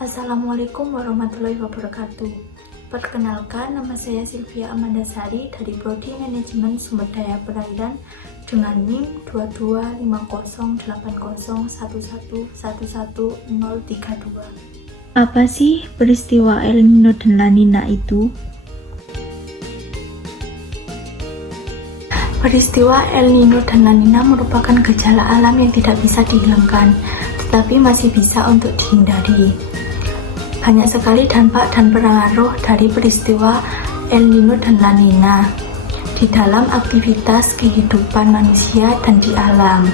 Assalamualaikum warahmatullahi wabarakatuh. Perkenalkan, nama saya Sylvia Amanda Sari dari Prodi Manajemen Sumber Daya Perairan dengan NIM 22508011111032. Apa sih peristiwa El Nino dan La Nina itu? Peristiwa El Nino dan La Nina merupakan gejala alam yang tidak bisa dihilangkan, tetapi masih bisa untuk dihindari. Banyak sekali dampak dan pengaruh dari peristiwa El Nino dan La Nina di dalam aktivitas kehidupan manusia dan di alam.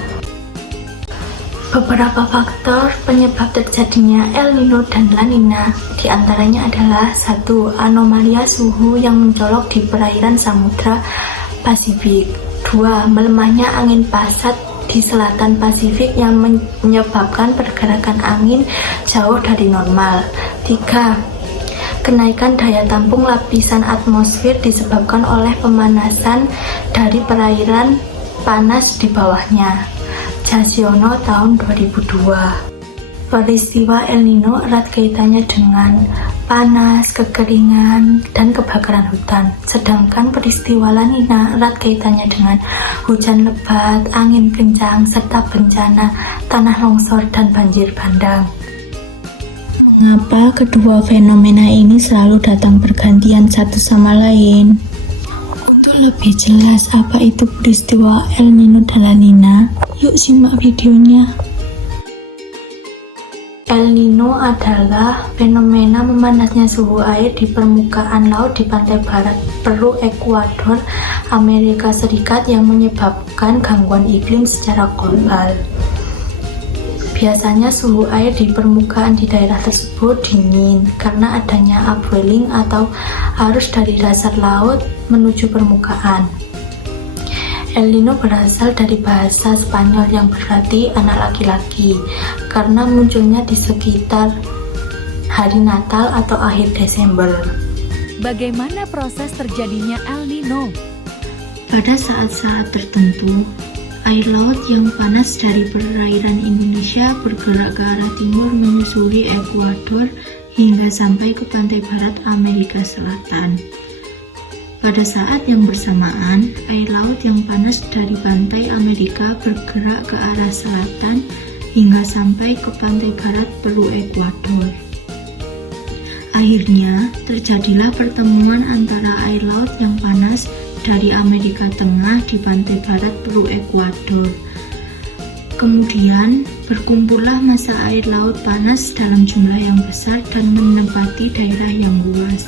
Beberapa faktor penyebab terjadinya El Nino dan La Nina diantaranya adalah 1. Anomalia suhu yang mencolok di perairan Samudra Pasifik. 2. Melemahnya angin pasat di selatan Pasifik yang menyebabkan pergerakan angin jauh dari normal. 3. Kenaikan daya tampung lapisan atmosfer disebabkan oleh pemanasan dari perairan panas di bawahnya. Jasiono tahun 2002. Peristiwa El Nino erat kaitannya dengan panas, kekeringan, dan kebakaran hutan. Sedangkan peristiwa La Nina erat kaitannya dengan hujan lebat, angin kencang, serta bencana tanah longsor dan banjir bandang. Mengapa kedua fenomena ini selalu datang bergantian satu sama lain? Untuk lebih jelas apa itu peristiwa El Nino dan La Nina, yuk simak videonya. El Nino adalah fenomena memanasnya suhu air di permukaan laut di pantai barat Peru, Ekuador, Amerika Serikat yang menyebabkan gangguan iklim secara global. Biasanya suhu air di permukaan di daerah tersebut dingin karena adanya upwelling atau arus dari dasar laut menuju permukaan. El Nino berasal dari bahasa Spanyol yang berarti anak laki-laki karena munculnya di sekitar hari Natal atau akhir Desember. Bagaimana proses terjadinya El Nino? Pada saat-saat tertentu, air laut yang panas dari perairan Indonesia bergerak ke arah timur menyusuri Ekuador hingga sampai ke pantai barat Amerika Selatan. Pada saat yang bersamaan, air laut yang panas dari pantai Amerika bergerak ke arah selatan hingga sampai ke pantai barat Peru, Ekuador. Akhirnya, terjadilah pertemuan antara air laut yang panas dari Amerika Tengah di pantai barat Peru, Ekuador. Kemudian, berkumpullah massa air laut panas dalam jumlah yang besar dan menempati daerah yang luas.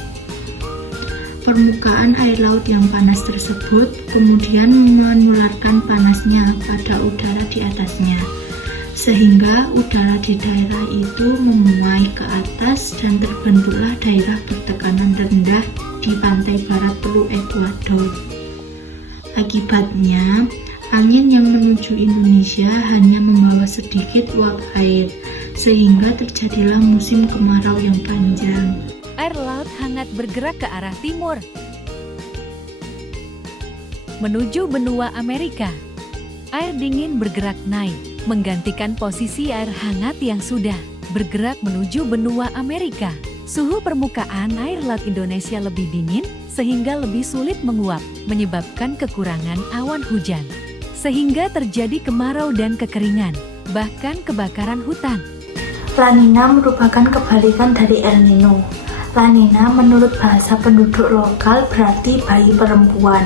Permukaan air laut yang panas tersebut kemudian menularkan panasnya pada udara di atasnya, sehingga udara di daerah itu memuai ke atas dan terbentuklah daerah bertekanan rendah di pantai barat Peru, Ekuador. Akibatnya, angin yang menuju Indonesia hanya membawa sedikit uap air, sehingga terjadilah musim kemarau yang panjang. Air laut hangat bergerak ke arah timur menuju benua Amerika. Air dingin bergerak naik, menggantikan posisi air hangat yang sudah bergerak menuju benua Amerika. Suhu permukaan air laut Indonesia lebih dingin, sehingga lebih sulit menguap, menyebabkan kekurangan awan hujan. Sehingga terjadi kemarau dan kekeringan, bahkan kebakaran hutan. La Nina merupakan kebalikan dari El Nino. La Nina menurut bahasa penduduk lokal berarti bayi perempuan.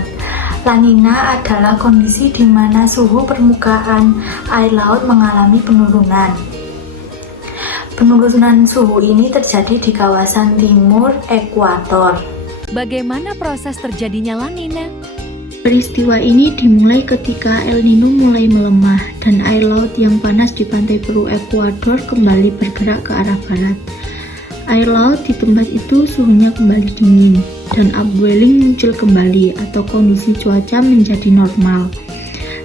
La Nina adalah kondisi di mana suhu permukaan air laut mengalami penurunan. Penurunan suhu ini terjadi di kawasan timur Ekuador. Bagaimana proses terjadinya La Nina? Peristiwa ini dimulai ketika El Nino mulai melemah dan air laut yang panas di pantai Peru, Ekuador kembali bergerak ke arah barat. Air laut di tempat itu suhunya kembali dingin dan upwelling muncul kembali atau kondisi cuaca menjadi normal.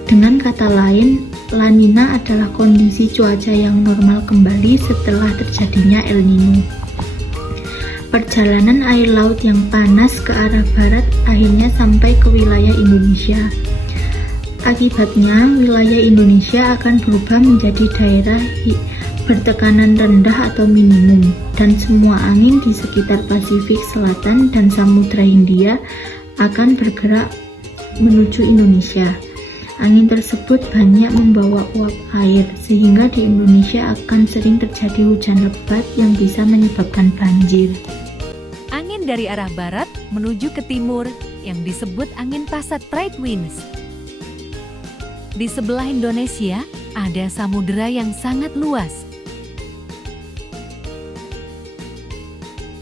Dengan kata lain, La Nina adalah kondisi cuaca yang normal kembali setelah terjadinya El Nino. Perjalanan air laut yang panas ke arah barat akhirnya sampai ke wilayah Indonesia. Akibatnya, wilayah Indonesia akan berubah menjadi daerah bertekanan rendah atau minimum, dan semua angin di sekitar Pasifik Selatan dan Samudra Hindia akan bergerak menuju Indonesia. Angin tersebut banyak membawa uap air, sehingga di Indonesia akan sering terjadi hujan lebat yang bisa menyebabkan banjir. Angin dari arah barat menuju ke timur yang disebut angin pasat trade winds. Di sebelah Indonesia ada samudera yang sangat luas.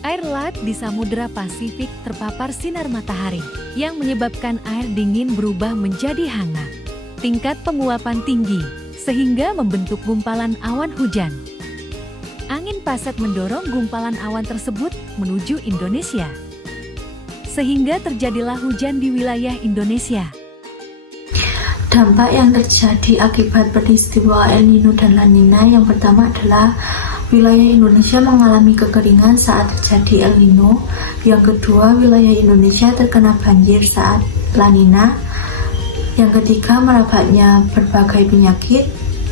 Air laut di Samudra Pasifik terpapar sinar matahari yang menyebabkan air dingin berubah menjadi hangat. Tingkat penguapan tinggi sehingga membentuk gumpalan awan hujan. Angin pasat mendorong gumpalan awan tersebut menuju Indonesia, sehingga terjadilah hujan di wilayah Indonesia. Dampak yang terjadi akibat peristiwa El Nino dan La Nina yang pertama adalah wilayah Indonesia mengalami kekeringan saat terjadi El Nino. Yang kedua, wilayah Indonesia terkena banjir saat La Nina. Yang ketiga, merebaknya berbagai penyakit.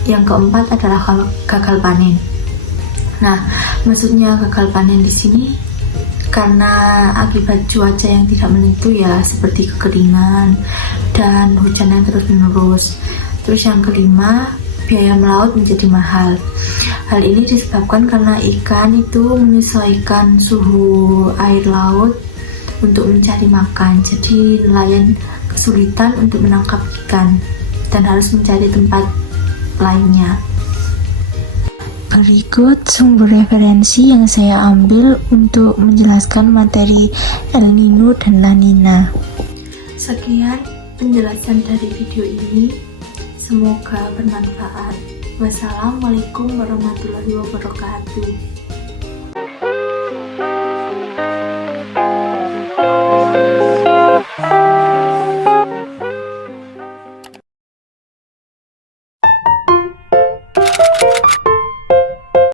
Yang keempat adalah gagal panen. Nah, maksudnya gagal panen di sini karena akibat cuaca yang tidak menentu ya, seperti kekeringan dan hujan yang terus-menerus. Terus yang kelima, biaya melaut menjadi mahal. Hal ini disebabkan karena ikan itu menyesuaikan suhu air laut untuk mencari makan. Jadi nelayan kesulitan untuk menangkap ikan dan harus mencari tempat lainnya. Berikut sumber referensi yang saya ambil untuk menjelaskan materi El Nino dan La Nina. Sekian penjelasan dari video ini. Semoga bermanfaat. Wassalamualaikum warahmatullahi wabarakatuh.